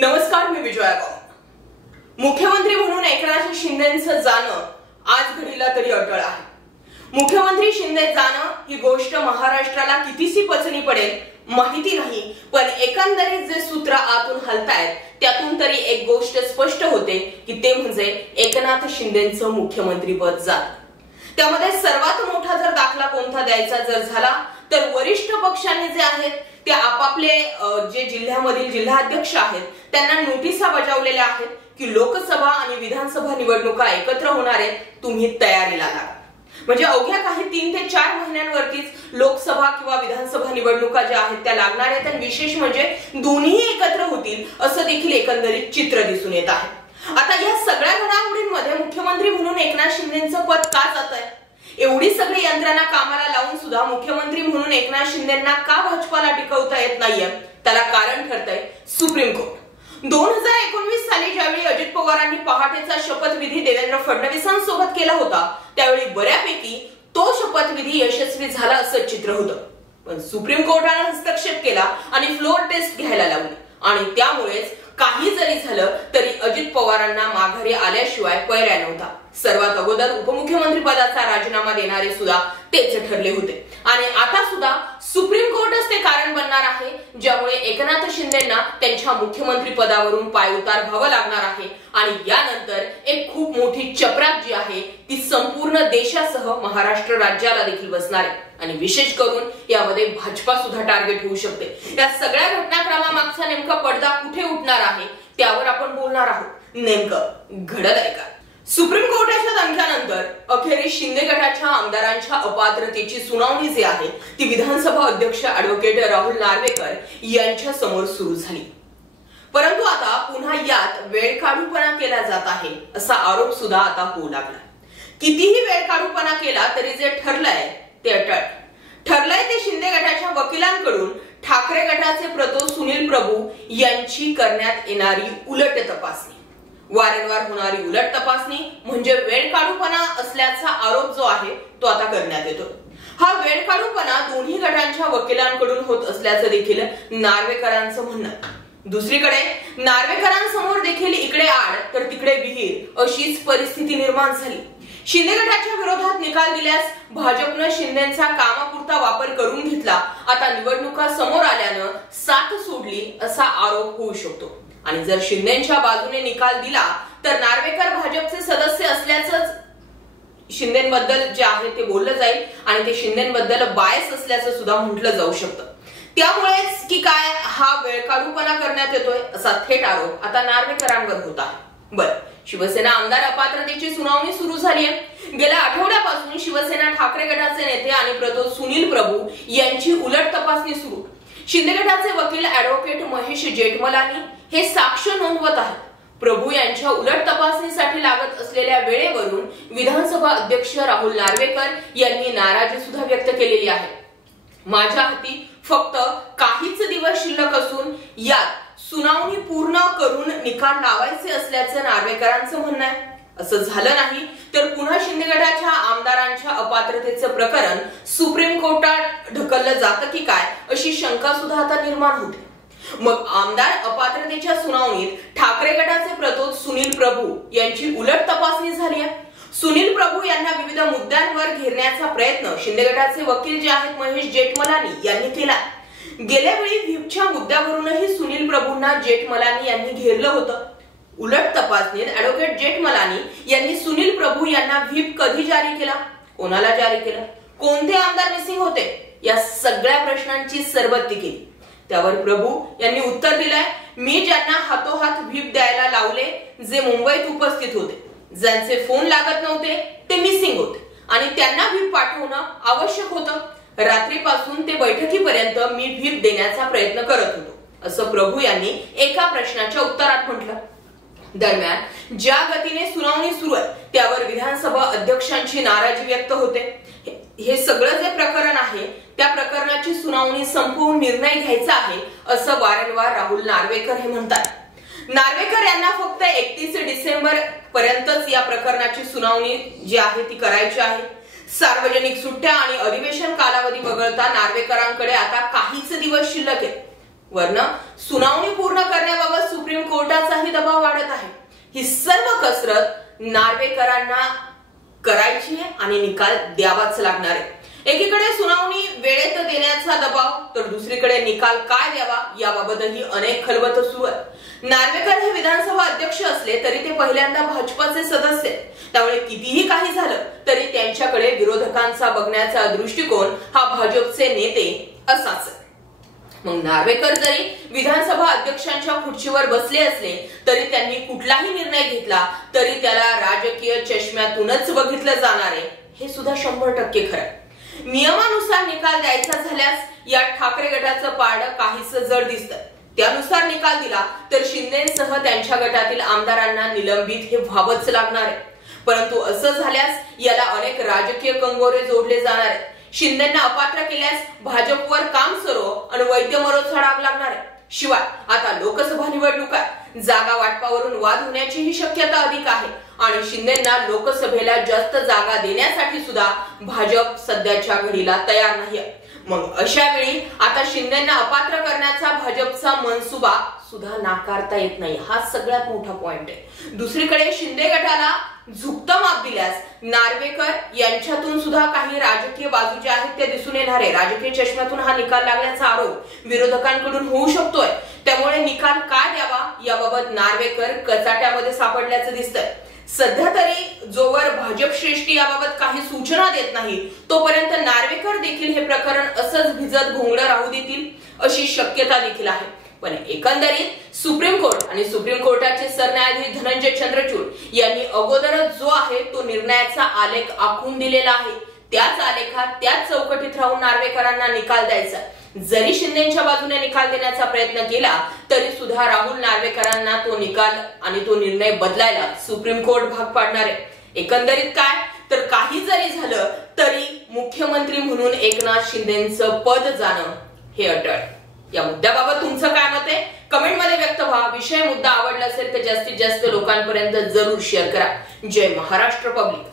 नमस्कार, मी विजया गाव। मुख्यमंत्री म्हणून एकनाथ शिंदेंचं जाणं आज घडीला तरी अटळ आहे। मुख्यमंत्री शिंदे जाणं ही गोष्ट महाराष्ट्राला कितीसी पचनी पडेल माहिती नाही, पण एकंदरीत जे सूत्र आतून हलतायत त्यातून तरी एक गोष्ट स्पष्ट होते की ते म्हणजे एकनाथ शिंदेंचं मुख्यमंत्री पद जात। त्यामध्ये सर्वात मोठा जर दाखला कोणता द्यायचा जर झाला तर वरिष्ठ पक्षांनी जे आहेत ते आपापले जे जिल्ह्यामधील जिल्हाध्यक्ष आहेत त्यांना नोटिसा बजावलेल्या आहेत की लोकसभा आणि विधानसभा निवडणुका एकत्र होणार आहेत, तुम्ही तयारीला लागा। म्हणजे अवघ्या काही 3 ते 4 महिन्यांवरतीच लोकसभा किंवा विधानसभा निवडणुका ज्या आहेत त्या लागणार आहेत आणि विशेष म्हणजे दोन्ही एकत्र होतील असं देखील एकंदरीत चित्र दिसून येत आहे। आता या सगळ्या घडामोडींमध्ये मुख्यमंत्री म्हणून एकनाथ शिंदेंचं पद का जात आहे? एवढी सगळी यंत्रणा कामाला लावून सुद्धा मुख्यमंत्री म्हणून एकनाथ शिंदेंना का भाजपाला टिकवता येत नाहीये? त्याला कारण ठरतंय सुप्रीम कोर्ट। 2019 साली ज्यावेळी अजित पवारांनी पहाटेचा शपथविधी देवेंद्र फडणवीसांसोबत केला होता त्यावेळी बऱ्यापैकी तो शपथविधी यशस्वी झाला असं चित्र होतं, पण सुप्रीम कोर्टाने हस्तक्षेप केला आणि फ्लोर टेस्ट घ्यायला लावली आणि त्यामुळेच काही जरी झालं तरी अजित पवारांना माघारी आल्याशिवाय पर्याय नव्हता। सर्वात अगोदर उपमुख्यमंत्री पदाचा राजीनामा देणारे सुद्धा तेच ठरले होते आणि आता सुद्धा सुप्रीम कोर्टच ते कारण बनणार आहे ज्यामुळे एकनाथ शिंदेंना त्यांच्या मुख्यमंत्री पदावरून पायउतार व्हावं लागणार आहे आणि यानंतर एक खूप मोठी चपराक जी आहे ती संपूर्ण देशासह महाराष्ट्र राज्याला देखील बसणार आहे आणि विशेष करून यामध्ये भाजपा सुद्धा टार्गेट होऊ शकते। या सगळ्या घटनाक्रमामागचा नेमका पडदा कुठे उठणार आहे त्यावर आपण बोलणार आहोत। नेमकं घडत आहे का? सुप्रीम कोर्टाच्या दणक्यानंतर अखेरीस शिंदे गटाच्या आमदारांच्या अपात्रतेची सुनावणी जी आहे ती विधानसभा अध्यक्ष ॲडव्होकेट राहुल नार्वेकर यांच्या समोर सुरू झाली, परंतु आता पुन्हा यात वेळकाढूपणा केला जात आहे असा आरोप सुद्धा आता होऊ लागला। कितीही वेळकाढूपणा केला तरी जे ठरलंय ते अटळ ठरलंय ते शिंदे गटाच्या वकिलांकडून ठाकरे गटाचे प्रतो सुनील प्रभू यांची करण्यात येणारी उलट तपासणी, वारंवार होणारी उलट तपासणी म्हणजे वेळकाढूपणा असल्याचा आरोप जो आहे तो आता करण्यात येतो। हा वेळकाढूपणा दोन्ही गटांच्या वकिलांकडून होत असल्याचं देखील नार्वेकरांचं म्हणणं। दुसरीकडे नार्वेकरांसमोर देखील इकडे आड तर तिकडे विहीर अशीच परिस्थिती निर्माण झाली। शिंदे गटाच्या विरोधात निकाल दिल्यास भाजपनं शिंदेंचा कामापुरता वापर करून घेतला, आता निवडणुका समोर आल्यानं साथ सोडली असा आरोप होऊ शकतो आणि जर शिंदेंच्या बाजूने निकाल दिला तर नार्वेकर भाजपचे सदस्य असल्याचंच शिंदेंबद्दल जे आहे ते बोललं जाईल आणि ते शिंदेंबद्दल बायस असल्याचं सुद्धा म्हटलं जाऊ शकतं। त्यामुळेच की काय हा वेळकाढूपणा करण्यात येतोय असा थेट आरोप आता नार्वेकरांवर होत आहे। बरं, शिवसेना आमदार अपात्रतेची सुनावणी सुरू झाली आहे। गेल्या आठवड्यापासून शिवसेना ठाकरे गटाचे नेते आणि प्रतो सुनील प्रभू यांची उलट तपासणी सुरू। शिंदे गटाचे वकील ॲडव्होकेट महेश जेठमलानी हे साक्ष नोंदवत आहेत। प्रभू यांच्या उलट तपासणीसाठी लागत असलेल्या वेळेवरून विधानसभा अध्यक्ष राहुल नार्वेकर यांनी नाराजी सुद्धा व्यक्त केलेली आहे। माझ्या हाती फक्त काहीच दिवस शिल्लक असून यात सुनावणी पूर्ण करून निकाल लावायचे असल्याचं नार्वेकरांचं म्हणणं आहे। असं झालं नाही तर पुन्हा शिंदे गटाच्या आमदारांच्या अपात्रतेचं प्रकरण सुप्रीम कोर्टात ढकललं जातं की काय अशी शंका सुद्धा आता निर्माण होते। मग आमदार अपात्रतेच्या सुनावणीत ठाकरे गटाचे प्रतो सुनील प्रभू यांची उलट तपासणी झाली आहे। सुनील प्रभू यांना विविध मुद्द्यांवर घेरण्याचा प्रयत्न शिंदे गटाचे वकील जे आहेत महेश जेठमलानी यांनी केला। गेल्या वेळी व्हीपच्या मुद्द्यावरूनही सुनील प्रभूंना जेठमलानी यांनी घेरलं होतं। उलट तपासणीत ॲडव्होकेट जेठमलानी यांनी सुनील प्रभू यांना व्हीप कधी जारी केला, कोणाला जारी केला, कोणते आमदार मिसिंग होते, या सगळ्या प्रश्नांची सरबत्ती केली। त्यावर प्रभू यांनी उत्तर दिलंय, मी ज्यांना हातोहात व्हीप द्यायला लावले जे मुंबईत उपस्थित होते, ज्यांचे फोन लागत नव्हते ते मिसिंग होते आणि त्यांना व्हीप पाठवणं आवश्यक होतं। रात्रीपासून ते बैठकीपर्यंत मी व्हीप देण्याचा प्रयत्न करत होतो असं प्रभू यांनी एका प्रश्नाच्या उत्तरात म्हटलं। दरम्यान ज्या गतीने सुनावणी सुरू आहे त्यावर विधानसभा अध्यक्षांची नाराजी व्यक्त होते। हे सगळं जे प्रकरण आहे त्या प्रकरणाची सुनावणी संपवून निर्णय घ्यायचा आहे असं वारंवार राहुल नार्वेकर हे म्हणतात। नार्वेकर यांना फक्त 31 डिसेंबर पर्यंतच या प्रकरणाची सुनावणी जी आहे ती करायची आहे। सार्वजनिक सुट्ट्या आणि अधिवेशन कालावधी वगळता नार्वेकरांकडे आता काहीच दिवस शिल्लक आहेत। वरनं सुनावणी पूर्ण करण्याबाबत सुप्रीम कोर्ट ही सर्व कसरत नार्वेकरांना करायची आहे आणि निकाल द्यावाच लागणार आहे। एकीकडे सुनावणी वेळेत देण्याचा दबाव, तर दुसरीकडे निकाल काय द्यावा याबाबतही अनेक खलबत सुरू आहे। नार्वेकर हे विधानसभा अध्यक्ष असले तरी ते पहिल्यांदा भाजपाचे सदस्य आहेत, त्यामुळे कितीही काही झालं तरी त्यांच्याकडे विरोधकांचा बघण्याचा दृष्टिकोन हा भाजपचे नेते असाच आहे। मग नार्वेकर जरी विधानसभा अध्यक्षांच्या खुर्चीवर बसले असले तरी त्यांनी कुठलाही निर्णय घेतला तरी त्याला राजकीय चष्म्यातूनच बघितलं जाणार आहे, हे सुद्धा 100% खरं आहे। नियमानुसार निकाल द्यायचा झाल्यास या ठाकरे गटाचं पारडं काहीसं जड दिसतं। त्यानुसार निकाल दिला तर शिंदेसह त्यांच्या गटातील आमदारांना निलंबित हे व्हावंच लागणार आहे। परंतु असं झाल्यास याला अनेक राजकीय कंगोरे जोडले जाणार आहेत। शिंदेंना अपात्र केल्यास भाजपवर काम सरो आणि वैद्य मरो चढाव लागणार आहे। शिवाय आता लोकसभा निवडणूक आहे, जागा वाटपावरून वाद होण्याचीही शक्यता अधिक आहे आणि शिंदेंना लोकसभेला जास्त जागा देण्यासाठी सुद्धा भाजप सध्याच्या घडीला तयार नाही आहे। मग अशा वेळी आता शिंदेंना अपात्र करण्याचा भाजपचा मनसुबा सुद्धा नाकारता येत नाही, हा सगळ्यात मोठा पॉइंट आहे। दुसरीकडे शिंदे गटाला झुकतं माप दिल्यास नार्वेकर यांच्यातून सुद्धा काही राजकीय बाजू ज्या आहेत त्या दिसून येणार आहे। राजकीय चष्म्यातून हा निकाल लागण्याचा आरोप विरोधकांकडून होऊ शकतोय, त्यामुळे निकाल काय द्यावा याबाबत नार्वेकर कचाट्यामध्ये सापडल्याचं दिसतंय। सध्या तरी जोवर भाजप श्रेष्ठी याबाबत काही सूचना देत नाही तोपर्यंत नार्वेकर देखील हे प्रकरण असंच भिजत घोंगडं राहू देतील अशी शक्यता देखील आहे। पण एकंदरीत सुप्रीम कोर्ट आणि सुप्रीम कोर्टाचे सरन्यायाधीश धनंजय चंद्रचूड यांनी अगोदरच जो आहे तो निर्णयाचा आलेख आखून दिलेला आहे, त्याच आलेखात त्याच चौकटीत राहून नार्वेकरांना निकाल द्यायचा। जरी शिंदेच्या बाजूने निकाल देण्याचा प्रयत्न केला तरी सुद्धा राहुल नार्वेकरांना तो निकाल आणि तो निर्णय बदलायला सुप्रीम कोर्ट भाग पाडणार आहे। एकंदरीत काय तर काही जरी झालं तरी मुख्यमंत्री म्हणून एकनाथ शिंदेचं पद जाणं हे अटळ। या मुद्द्याबाबत तुमचं काय मत आहे कमेंटमध्ये व्यक्त व्हा। विषय मुद्दा आवडला असेल तर जास्तीत जास्त लोकांपर्यंत जरूर शेअर करा। जय महाराष्ट्र पब्लिक।